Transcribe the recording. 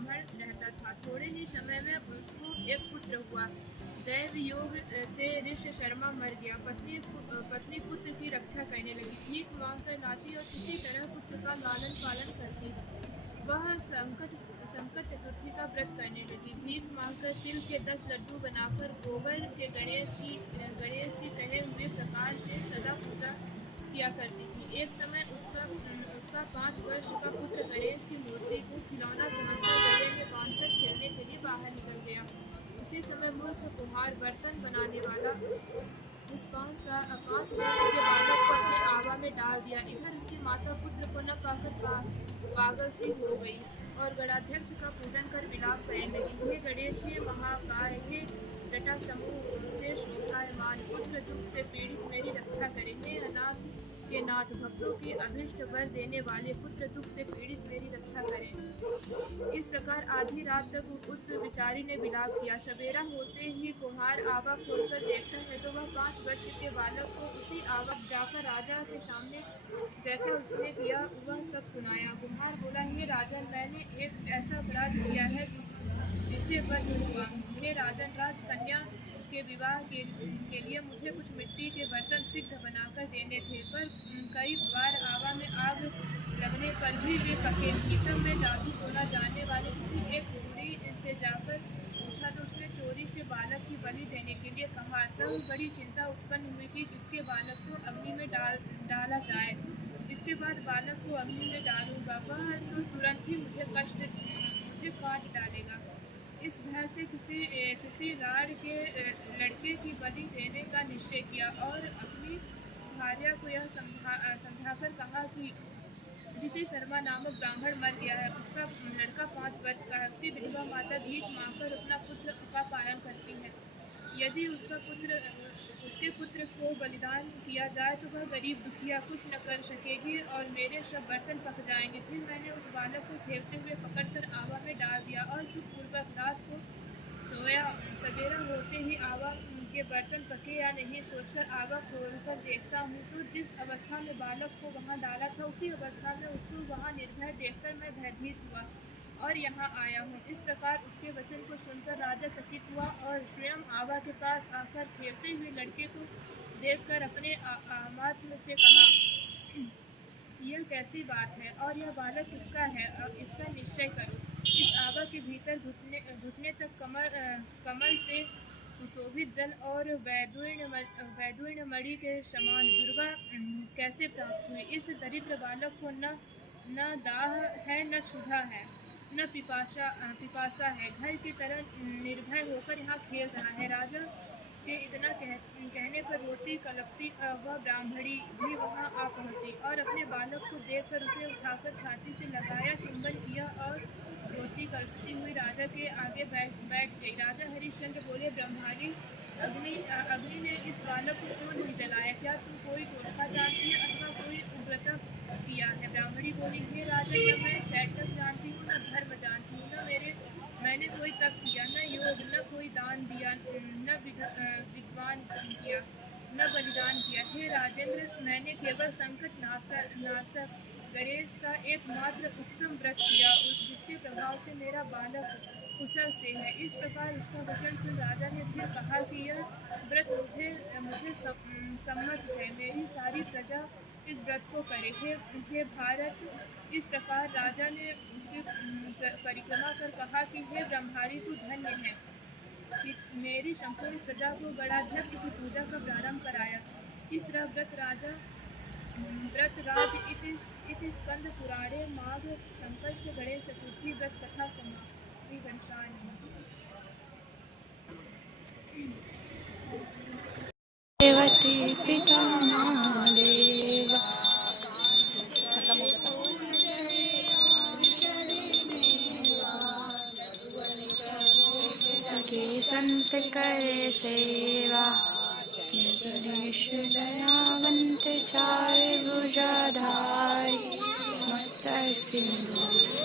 ब्राह्मण रहता था। थोड़े ही समय में उसको एक पुत्र हुआ। दैव योग से ऋषि शर्मा मर गया। पत्नी पुत्र की रक्षा करने लगी, भीख मांगकर लाती और किसी तरह पुत्र का लालन पालन करती। वह संकट चतुर्थी का व्रत करने लगी। भीख मांगकर तिल के 10 लड्डू बनाकर गोबर के गणेश की कहे हुए प्रकार से सदा पूजा किया करती थी। एक समय उसका 5 वर्ष का पुत्र गणेश की मूर्ति को खिलौना समझकर गले में बांधकर खेलने के लिए बाहर निकल गया। उसी समय मूर्ख कुम्हार बर्तन बनाने वाला उस 5 वर्ष के बालक को अपने आवा में डाल दिया। इधर उसकी माता पुत्र को न पाकर पागल सी हो गई और गणाध्यक्ष का पूजन कर विलाप करने लगी। हे गणेश, हे महाकाय, हे जटा समूह से शोभायमान, पुत्र दुख से पीड़ित मेरी रक्षा करे। हे अनाथ के नाथ, भक्तों की अभिष्ट वर देने वाले, पुत्र दुख से पीड़ित मेरी रक्षा करें। इस प्रकार आधी रात तक उस बिचारी ने विलाप किया। सवेरा होते ही कुम्हार आवा खोलकर देखता है तो वह 5 वर्ष के बालक को उसी आवा जाकर राजा के सामने जैसा उसने किया वह सब सुनाया। कुम्हार बोला, हे राजन, मैंने एक ऐसा अपराध किया है जिससे वध हुआ। हे राजन, राजकन्या के विवाह के लिए मुझे कुछ मिट्टी के बर्तन सिद्ध बनाकर देने थे, पर कई बार आवा में आग लगने पर भी वे पके नहीं। तब मैं जादू टोना जानने वाले किसी एक बूढ़ी से जाकर पूछा तो उसने चोरी से बालक की बलि देने के लिए कहा। तब बड़ी चिंता उत्पन्न हुई कि किसके बालक को अग्नि में डाला जाए। इसके बाद बालक को अग्नि में डालूंगा वह तो तुरंत ही मुझे काट डालेगा। इस भय से किसी लड़के की बलि देने का निश्चय किया और अपनी भार्या को यह समझाकर कहा कि ऋषि शर्मा नामक ब्राह्मण मर गया है। उसका लड़का 5 वर्ष का है। उसकी विधवा माता भीख मांगकर अपना पुत्र का पालन करती है। यदि उसके पुत्र को बलिदान किया जाए तो वह गरीब दुखिया कुछ न कर सकेगी और मेरे सब बर्तन पक जाएंगे। फिर मैंने उस बालक को खेलते हुए पकड़कर आवा में डाल दिया और सुखपूर्वक रात को सोया। सवेरा होते ही आवा के बर्तन पके या नहीं सोचकर आवा खोलकर देखता हूँ तो जिस अवस्था में बालक को वहाँ डाला था उसी अवस्था में उसको वहाँ निर्भय देखकर मैं भयभीत हुआ और यहाँ आया हूँ। इस प्रकार उसके वचन को सुनकर राजा चकित हुआ और स्वयं आवा के पास आकर खेलते हुए लड़के को देखकर अपने आत्मा से कहा, यह कैसी बात है और यह बालक किसका है, इसका निश्चय करो। इस आवा के भीतर घुटने तक कमल से सुशोभित जल और वैदुर्ण मणि के समान दुर्वा कैसे प्राप्त हुई। इस दरिद्र बालक को न दाह है, न क्षुधा है, न पिपासा है। घर की तरह निर्भय होकर यहाँ खेल रहा है। राजा के इतना कहने पर रोती कलपती वह ब्राह्मणी भी वहाँ आ पहुँची और अपने बालक को देखकर उसे उठाकर छाती से लगाया, चुंबन किया और रोती कलपती हुई राजा के आगे बैठ गई। राजा हरिश्चंद्र बोले, ब्रह्माणी, अग्नि ने इस बालक को क्यों नहीं जलाया? क्या तू कोई टोटका जानती है अथवा कोई उग्रता किया है? ब्राह्मणी बोली, हे राजा, न मैं चैटक जानती हूँ, न धर्म जानती हूँ, न मैंने कोई तप किया, न योग, न कोई दान दिया, न विद्वान किया, न बलिदान किया। हे राजेंद्र, मैंने केवल संकट नाशक गणेश का एकमात्र उत्तम व्रत किया जिसके प्रभाव से मेरा बालक कुशल से है। इस प्रकार उसका वचन सुन राजा ने फिर कहा कि यह व्रत मुझे सम्मत है, मेरी सारी प्रजा इस व्रत को करे। हे भारत, इस प्रकार राजा ने उसकी परिक्रमा कर कहा कि हे ब्रह्माणी, तू धन्य है कि मेरी संपूर्ण प्रजा को गणाध्यक्ष की पूजा का प्रारंभ कराया। इस तरह व्रतराज इति स्कंद पुराणे माघ संकष्ट गणेश चतुर्थी व्रत कथा समाप्त। श्री गणेशाय नमः। देवती पिता महादेव के संत करे सेवा, गणेश दयावंत चार भुजाधारी, मस्तक सिंधु